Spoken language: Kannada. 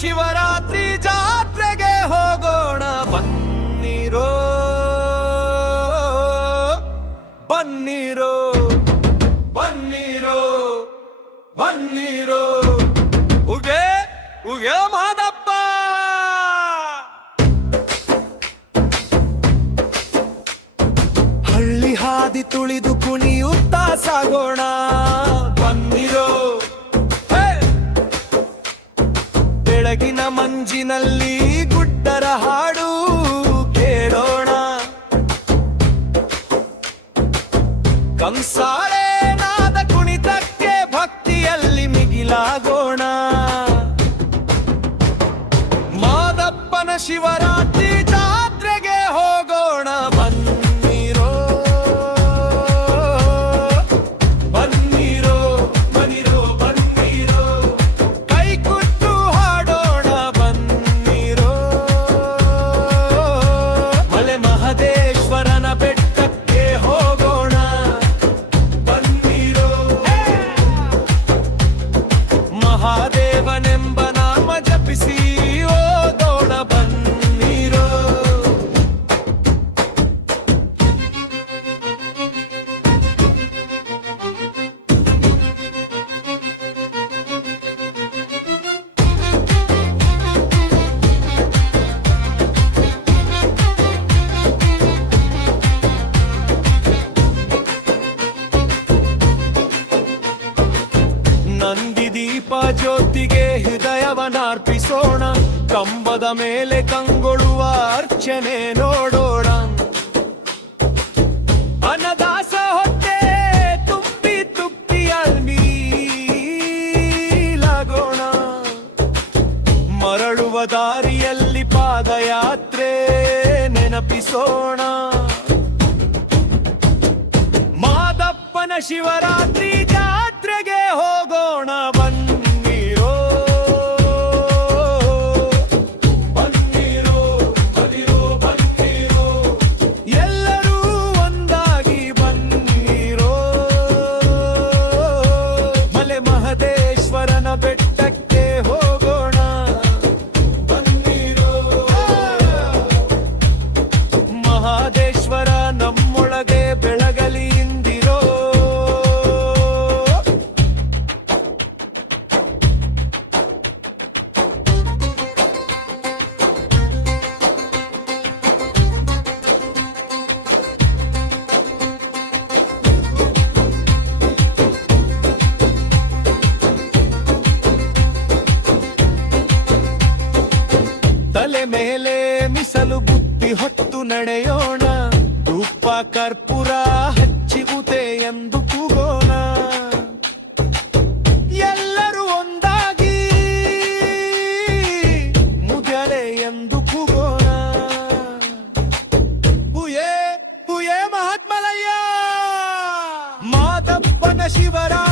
ಶಿವರಾತ್ರಿ ಜಾತ್ರೆಗೆ ಹೋಗೋಣ ಬನ್ನಿರೋ ಬನ್ನಿರೋ ಬನ್ನಿರೋ ಬನ್ನಿರೋ ಉಗೆ ಉಗೆ ಮಾದಪ್ಪ ಹಳ್ಳಿ ಹಾದಿ ತುಳಿದು ಕುಣಿಯುತ್ತಾ ಸಾಗೋಣ ಬನ್ನಿರೋ ಬೆಳಗಿನ ಮಂಜಿನಲ್ಲಿ ಗುಡ್ಡರ ಹಾಡು ಕೇಳೋಣ ಕಂಸಾಳೆ ನಾದ ಕುಣಿತಕ್ಕೆ ಭಕ್ತಿಯಲ್ಲಿ ಮಿಗಿಲಾಗೋಣ ಮಾದಪ್ಪನ ಶಿವರಾತ್ರಿ ಜಾತ್ರೆಗೆ ಹೋಗೋಣ ಬನ್ನಿರೋ ಬನ್ನಿರೋ ಬನ್ನಿರೋ ಬನ್ನಿರೋ ಕೈ ಕುಟ್ಟು ಹಾಡೋಣ ಬನ್ನಿರೋ ಮಲೆ ಮಹದೇಶ್ವರನ ಬೆಟ್ಟಕ್ಕೆ ಹೋಗೋಣ ಬನ್ನಿರೋ ಮಹಾದೇವನೆಂಬ ನಾಮ ಜಪಿಸಿ ಓದೋಣ ಬನ್ನಿರೋ ನಂದಿ ದೀಪ ಜ್ಯೋತಿಗೆ ಹೃದಯವನಾರ್ಪಿಸೋಣ ಕಂಬದ ಮೇಲೆ ಕಂಗೊಳುವ ಅರ್ಚನೆ ನೋಡೋಣ ಅನ್ನದಾಸ ಹೊಟ್ಟೆ ತುಂಬಿ ತುಪ್ಪಿಯಲ್ಲಿ ಮೀಲಾಗೋಣ ಮರಳುವ ದಾರಿಯಲ್ಲಿ ಪಾದಯಾತ್ರೆ ನೆನಪಿಸೋಣ ಮಾದಪ್ಪನ ಶಿವರಾತ್ರಿ ಜಾತ್ರೆಗೆ ಹೋಗೋಣ ಬನ್ನಿರೋ ಬನ್ನಿರೋ ಬನ್ನಿರೋ ಬನ್ನಿರೋ ಎಲ್ಲರೂ ಒಂದಾಗಿ ಬನ್ನಿರೋ ಮಲೆ ಮಹದೇಶ್ವರನ ಬೆಟ್ಟಕ್ಕೆ ಹೋಗೋಣ ಬನ್ನಿರೋ ಮಹದೇಶ್ವರ ನಮ್ಮೊಳಗೆ ಬೆಳಗಲಿ ಇಂದಿರೋ ತಲೆ ಮೇಲೆ ಮಿಸಲು ಬುತ್ತಿ ಹೊತ್ತು ನಡೆಯೋಣ ಧೂಪ ಕರ್ಪೂರ ಹಚ್ಚಿಗುತೆ ಎಂದು ಕೂಗೋಣ ಎಲ್ಲರೂ ಒಂದಾಗಿ ಮುದಲೆ ಎಂದು ಕೂಗೋಣ ಹುಯೇ ಹುಯೇ ಮಹಾತ್ಮಲಯ್ಯ ಮಾದಪ್ಪನ ಶಿವರಾತ್ರಿ